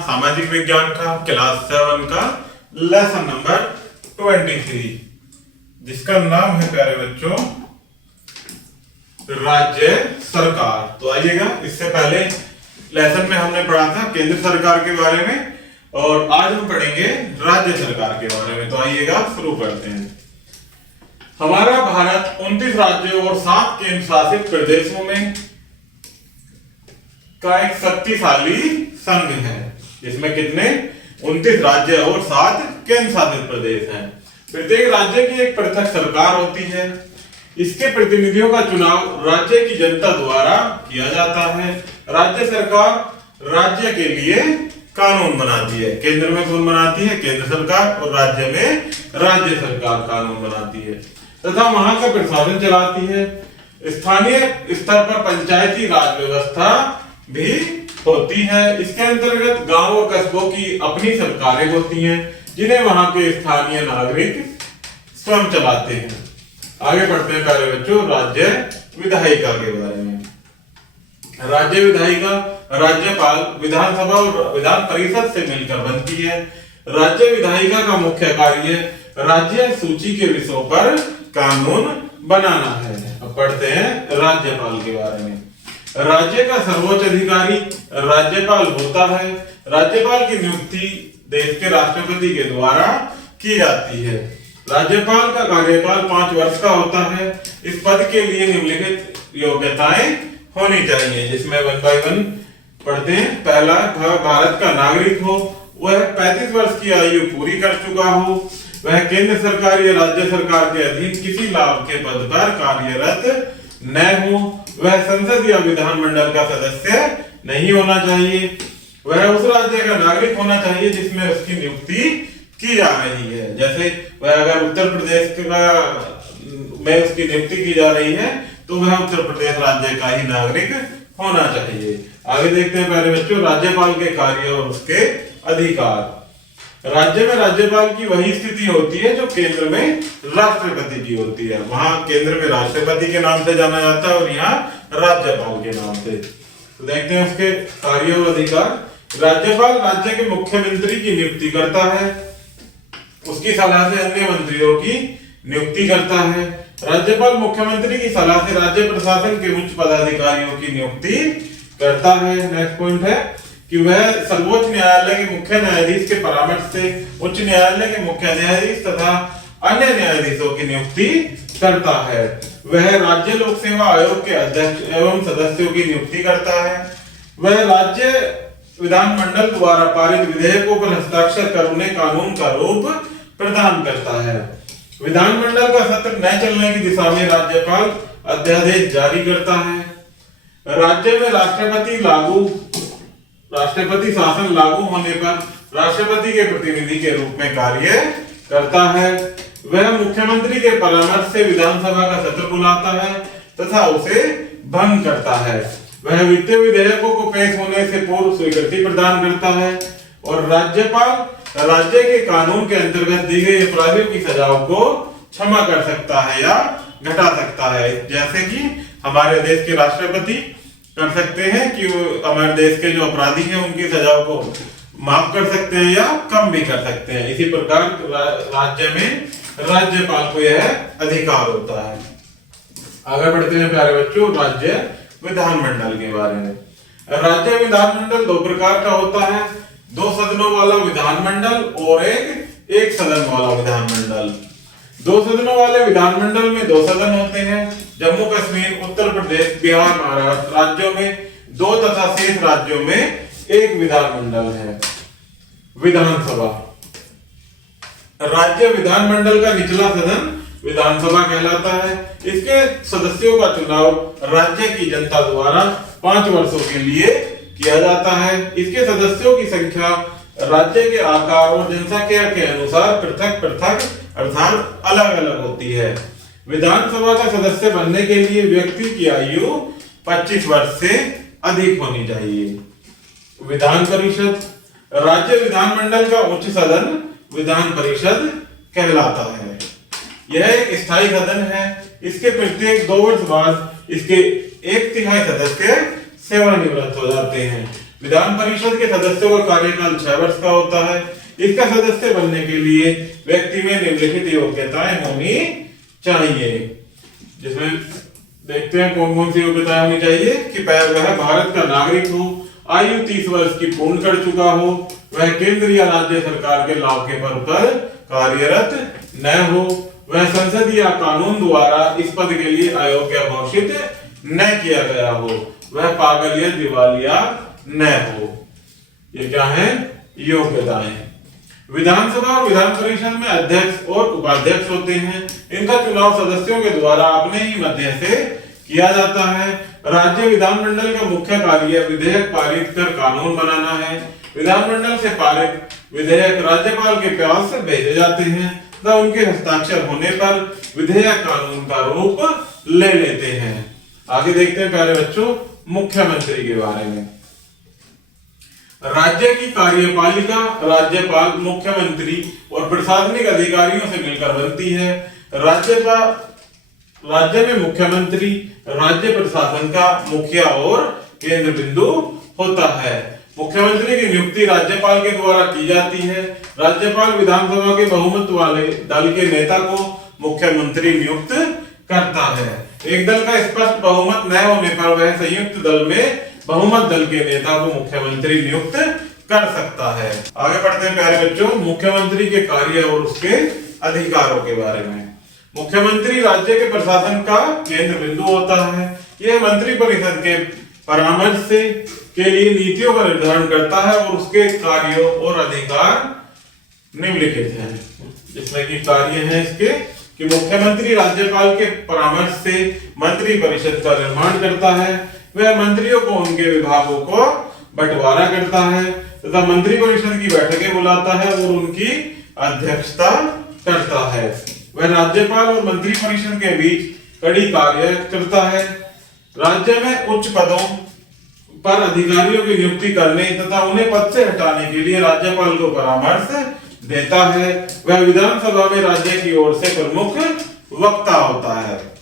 सामाजिक विज्ञान का क्लास 7 का लेसन नंबर 23, जिसका नाम है प्यारे बच्चों राज्य सरकार। तो आइएगा, इससे पहले लेसन में हमने पढ़ा था केंद्र सरकार के बारे में और आज हम पढ़ेंगे राज्य सरकार के बारे में। तो आइएगा शुरू करते हैं। हमारा भारत 29 राज्यों और 7 केंद्र शासित प्रदेशों में का एक शक्तिशाली संघ है। इसमें कितने 29 राज्य और 7 केंद्र शासित प्रदेश हैं। प्रत्येक राज्य की एक पृथक सरकार होती है। इसके प्रतिनिधियों का चुनाव राज्य की जनता द्वारा किया जाता है। राज्य सरकार राज्य के लिए कानून बनाती है। केंद्र में कौन बनाती है? केंद्र सरकार। और राज्य में राज्य सरकार कानून बनाती है तथा वहां का प्रशासन चलाती है। स्थानीय स्तर पर पंचायती राज व्यवस्था भी होती है। इसके अंतर्गत गांव और कस्बों की अपनी सरकारें होती हैं जिन्हें वहां के स्थानीय नागरिक स्वयं चलाते हैं। आगे बढ़ते हैं प्यारे बच्चों राज्य विधायिका के बारे में। राज्य विधायिका राज्यपाल, विधानसभा और विधान परिषद से मिलकर बनती है। राज्य विधायिका का मुख्य कार्य राज्य सूची के विषयों पर कानून बनाना है। अब पढ़ते हैं राज्यपाल के बारे में। राज्य का सर्वोच्च अधिकारी राज्यपाल होता है। राज्यपाल की नियुक्ति देश के राष्ट्रपति के द्वारा की जाती है। राज्यपाल का कार्यकाल 5 वर्ष का होता है। इस पद के लिए निम्नलिखित योग्यताएं होनी चाहिए, जिसमें 1 बाय 1 पढ़ते हैं। पहला, भारत का नागरिक हो, वह 35 वर्ष की आयु पूरी कर चुका हो, वह केंद्र सरकार या राज्य सरकार के अधीन किसी लाभ के पद पर कार्यरत न हो, वह संसद या विधानमंडल का सदस्य नहीं होना चाहिए, वह उस राज्य का नागरिक होना चाहिए जिसमें उसकी नियुक्ति की जा रही है। जैसे वह अगर उत्तर प्रदेश में उसकी नियुक्ति की जा रही है तो वह उत्तर प्रदेश राज्य का ही नागरिक होना चाहिए। आगे देखते हैं प्यारे बच्चों राज्यपाल के कार्य और उसके अधिकार। राज्य में राज्यपाल की वही स्थिति होती है जो केंद्र में राष्ट्रपति की होती है। वहां केंद्र में राष्ट्रपति के नाम से जाना जाता है और यहाँ राज्यपाल के नाम से। तो देखते हैं उसके कार्य और अधिकार। राज्यपाल राज्य के मुख्यमंत्री की नियुक्ति करता है, उसकी सलाह से अन्य मंत्रियों की नियुक्ति करता है। राज्यपाल मुख्यमंत्री की सलाह से राज्य प्रशासन के उच्च पदाधिकारियों की नियुक्ति करता है। नेक्स्ट पॉइंट है कि वह सर्वोच्च न्यायालय के मुख्य न्यायाधीश के परामर्श से उच्च न्यायालय के मुख्य न्यायाधीश तथा अन्य न्यायाधीशों की नियुक्ति करता है। वह राज्य लोक सेवा आयोग के अध्यक्ष एवं सदस्यों की नियुक्ति करता है। वह राज्य विधानमंडल द्वारा पारित विधेयकों पर हस्ताक्षर कर उन्हें कानून का रूप प्रदान करता है। विधानमंडल का सत्र न चलने की दिशा में राज्यपाल अध्यादेश जारी करता है। राज्य में राष्ट्रपति शासन लागू होने पर राष्ट्रपति के प्रतिनिधि के रूप में कार्य करता है। वह मुख्यमंत्री के परामर्श से विधानसभा का सत्र बुलाता है तथा उसे भंग करता है। वह वित्तीय विधेयकों को पेश होने से पूर्व स्वीकृति प्रदान करता है और राज्यपाल राज्य के कानून के अंतर्गत दी गई अपराधियों की सजाओं को क्षमा कर सकता है या घटा सकता है। जैसे कि हमारे देश के राष्ट्रपति कर सकते हैं कि हमारे देश के जो अपराधी हैं उनकी सजाओं को माफ कर सकते हैं या कम भी कर सकते हैं। इसी प्रकार राज्य में राज्यपाल को यह अधिकार होता है। आगे बढ़ते हैं प्यारे बच्चों राज्य विधानमंडल के बारे में। राज्य विधानमंडल 2 प्रकार का होता है, 2 सदनों वाला विधानमंडल और एक सदन वाला विधानमंडल। 2 सदनों वाले विधानमंडल में 2 सदन होते हैं। जम्मू कश्मीर, उत्तर प्रदेश, बिहार, महाराष्ट्र राज्यों में 2 तथा शेष राज्यों में 1 विधानमंडल है। विधानसभा राज्य विधानमंडल का निचला सदन विधानसभा कहलाता है। इसके सदस्यों का चुनाव राज्य की जनता द्वारा 5 वर्षों के लिए किया जाता है। इसके सदस्यों की संख्या राज्य के आकार और जनसंख्या के अनुसार पृथक अर्थात अलग अलग होती है। विधानसभा का सदस्य बनने के लिए व्यक्ति की आयु 25 वर्ष से अधिक होनी चाहिए। विधान परिषद राज्य विधानमंडल का उच्च सदन विधान परिषद कहलाता है। यह एक स्थायी सदन है। इसके प्रत्येक 2 वर्ष बाद इसके 1/3 सदस्य सेवानिवृत्त हो जाते हैं। विधान परिषद के सदस्यों का कार्यकाल 6 वर्ष का होता है। इसका सदस्य बनने के लिए व्यक्ति में निम्नलिखित योग्यताएं होनी चाहिए, जिसमें देखते हैं कौन कौन सी योग्यताएं होनी चाहिए कि वह भारत का नागरिक हो, आयु 30 वर्ष की पूर्ण कर चुका हो, वह केंद्र या राज्य सरकार के लाभ के पद पर कार्यरत न हो, वह संसद या कानून द्वारा इस पद के लिए अयोग्य घोषित न किया गया हो, वह पागल या दिवालिया न हो। ये क्या है? योग्यताएं। विधानसभा और विधान परिषद में अध्यक्ष और उपाध्यक्ष होते हैं। इनका चुनाव सदस्यों के द्वारा अपने ही मध्य से किया जाता है। राज्य विधानमंडल का मुख्य कार्य विधेयक पारित कर कानून बनाना है। विधानमंडल से पारित विधेयक राज्यपाल के पास से भेजे जाते हैं तथा उनके हस्ताक्षर होने पर विधेयक कानून का रूप ले लेते हैं। आगे देखते हैं प्यारे बच्चों मुख्यमंत्री के बारे में। राज्य की कार्यपालिका राज्यपाल, मुख्यमंत्री और प्रशासनिक अधिकारियों से मिलकर बनती है। राज्य में मुख्यमंत्री राज्य प्रशासन का मुखिया और केंद्र बिंदु होता है। मुख्यमंत्री की नियुक्ति राज्यपाल के द्वारा की जाती है। राज्यपाल विधानसभा के बहुमत वाले दल के नेता को मुख्यमंत्री नियुक्त करता है। एक दल का स्पष्ट बहुमत न होने पर वह संयुक्त दल में बहुमत दल के नेता को मुख्यमंत्री नियुक्त कर सकता है। आगे बढ़ते हैं प्यारे बच्चों मुख्यमंत्री के कार्य और उसके अधिकारों के बारे में। मुख्यमंत्री राज्य के प्रशासन का केंद्र बिंदु होता है। यह मंत्री परिषद के परामर्श से के लिए नीतियों का निर्धारण करता है और उसके कार्यों और अधिकार निम्नलिखित हैं, जिसमें कि कार्य हैं इसके कि मुख्यमंत्री राज्यपाल के परामर्श से मंत्री परिषद का निर्माण करता है। वह मंत्रियों को उनके विभागों को बंटवारा करता है तथा मंत्री परिषद की बैठकें बुलाता है और उनकी अध्यक्षता करता है। वह राज्यपाल और मंत्री परिषद के बीच कड़ी कार्य करता है। राज्य में उच्च पदों पर अधिकारियों की नियुक्ति करने तथा उन्हें पद से हटाने के लिए राज्यपाल को परामर्श देता है। वह विधानसभा में राज्य की ओर से प्रमुख वक्ता होता है।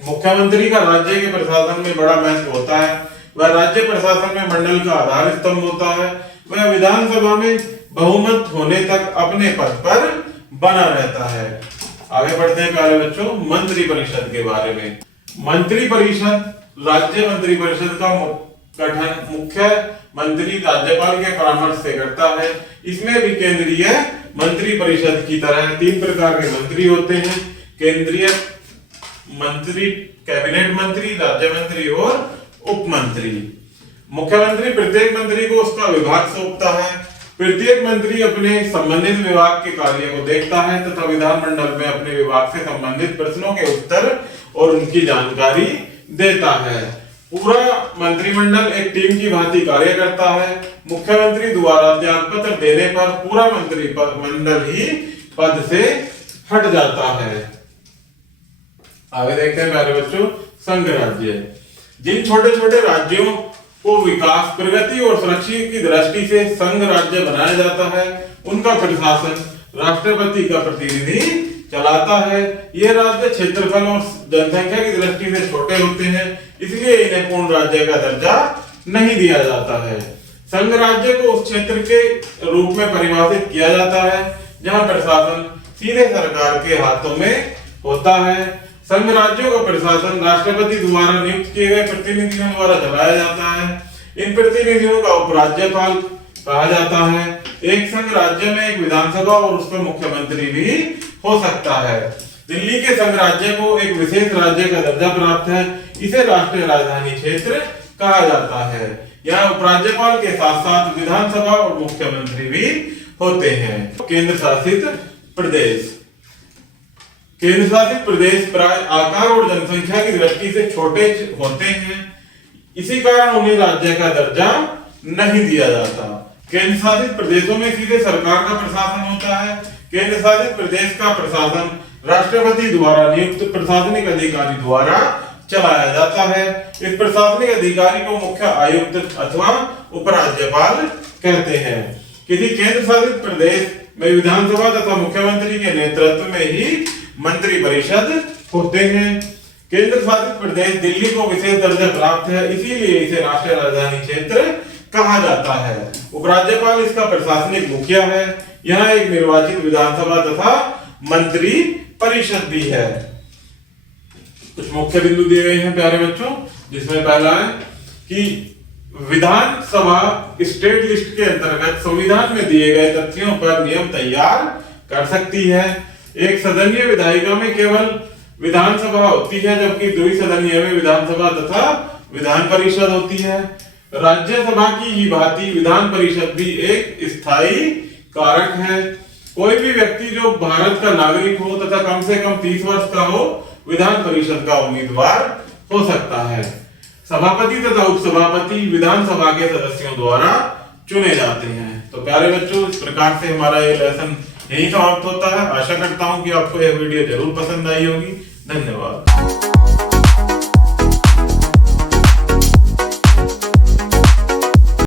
मुख्यमंत्री का राज्य के प्रशासन में बड़ा महत्व होता है। वह राज्य प्रशासन में मंडल का आधार स्तंभ होता है। वह विधानसभा में बहुमत होने तक अपने पद पर बना रहता है। आगे बढ़ते हैं प्यारे बच्चों मंत्री परिषद के बारे में। मंत्री परिषद राज्य मंत्री परिषद का गठन मुख्य मंत्री राज्यपाल के परामर्श से करता है। इसमें भी केंद्रीय मंत्री परिषद की तरह 3 प्रकार के मंत्री होते हैं। केंद्रीय मंत्री, कैबिनेट मंत्री, राज्य मंत्री और उप मंत्री। मुख्यमंत्री प्रत्येक मंत्री को उसका विभाग सौंपता है। प्रत्येक मंत्री अपने संबंधित विभाग के कार्य को देखता है तथा विधानमंडल में अपने विभाग से संबंधित प्रश्नों के उत्तर और उनकी जानकारी देता है। पूरा मंत्रिमंडल एक टीम की भांति कार्य करता है। मुख्यमंत्री द्वारा त्यागपत्र देने पर पूरा मंत्रिमंडल ही पद से हट जाता है। आगे देखते हैं प्यारे बच्चों संघ राज्य। जिन छोटे छोटे राज्यों को विकास, प्रगति और सुरक्षा की दृष्टि से संघ राज्य बनाया जाता है, उनका प्रशासन राष्ट्रपति का प्रतिनिधि चलाता है। ये राज्य क्षेत्रफल और जनसंख्या की दृष्टि से छोटे होते हैं, इसलिए इन्हें पूर्ण राज्य का दर्जा नहीं दिया जाता है। संघ राज्य को उस क्षेत्र के रूप में परिभाषित किया जाता है जहां प्रशासन सीधे सरकार के हाथों में होता है। संघ राज्यों का प्रशासन राष्ट्रपति द्वारा नियुक्त किए गए प्रतिनिधियों द्वारा चलाया जाता है। इन प्रतिनिधियों का उपराज्यपाल कहा जाता है। एक संघ राज्य में एक विधानसभा और उसका मुख्यमंत्री भी हो सकता है। दिल्ली के संघ राज्य को एक विशेष राज्य का दर्जा प्राप्त है। इसे राष्ट्रीय राजधानी क्षेत्र कहा जाता है। यहाँ उपराज्यपाल के साथ साथ विधानसभा और मुख्यमंत्री भी होते हैं। केंद्र शासित प्रदेश। केंद्र शासित प्रदेश प्राय आकार और जनसंख्या की दृष्टि से छोटे होते हैं, इसी कारण उन्हें राज्य का दर्जा नहीं दिया जाता। केंद्र शासित प्रदेशों में सीधे सरकार का प्रशासन होता है। केंद्र शासित प्रदेश का प्रशासन राष्ट्रपति द्वारा नियुक्त प्रशासनिक अधिकारी द्वारा चलाया जाता है। इस प्रशासनिक अधिकारी को मुख्य आयुक्त अथवा उपराज्यपाल कहते हैं। किसी केंद्र शासित प्रदेश में विधानसभा तथा मुख्यमंत्री के नेतृत्व में ही मंत्री परिषद होते हैं। केंद्र शासित प्रदेश दिल्ली को विशेष दर्जा प्राप्त है, इसीलिए इसे राष्ट्रीय राजधानी क्षेत्र कहा जाता है। उपराज्यपाल इसका प्रशासनिक मुखिया है। यहाँ एक निर्वाचित विधानसभा तथा मंत्री परिषद भी है। कुछ मुख्य बिंदु दिए गए हैं प्यारे बच्चों, जिसमें पहला है कि विधानसभा स्टेट लिस्ट के अंतर्गत संविधान में दिए गए तथ्यों पर नियम तैयार कर सकती है। एक सदनीय विधायिका में केवल विधानसभा होती है, जबकि द्विसदनीय में विधानसभा तथा विधान परिषद होती है। राज्यसभा की ही भांति विधान परिषद भी एक स्थायी कारक है। कोई भी व्यक्ति जो भारत का नागरिक हो तथा कम से कम 30 वर्ष का हो, विधान परिषद का उम्मीदवार हो सकता है। सभापति तथा उपसभापति विधानसभा के सदस्यों द्वारा चुने जाते हैं। तो प्यारे बच्चों, इस प्रकार से हमारा ये लेसन यही समाप्त होता है। आशा करता हूं कि आपको यह वीडियो जरूर पसंद आई होगी। धन्यवाद।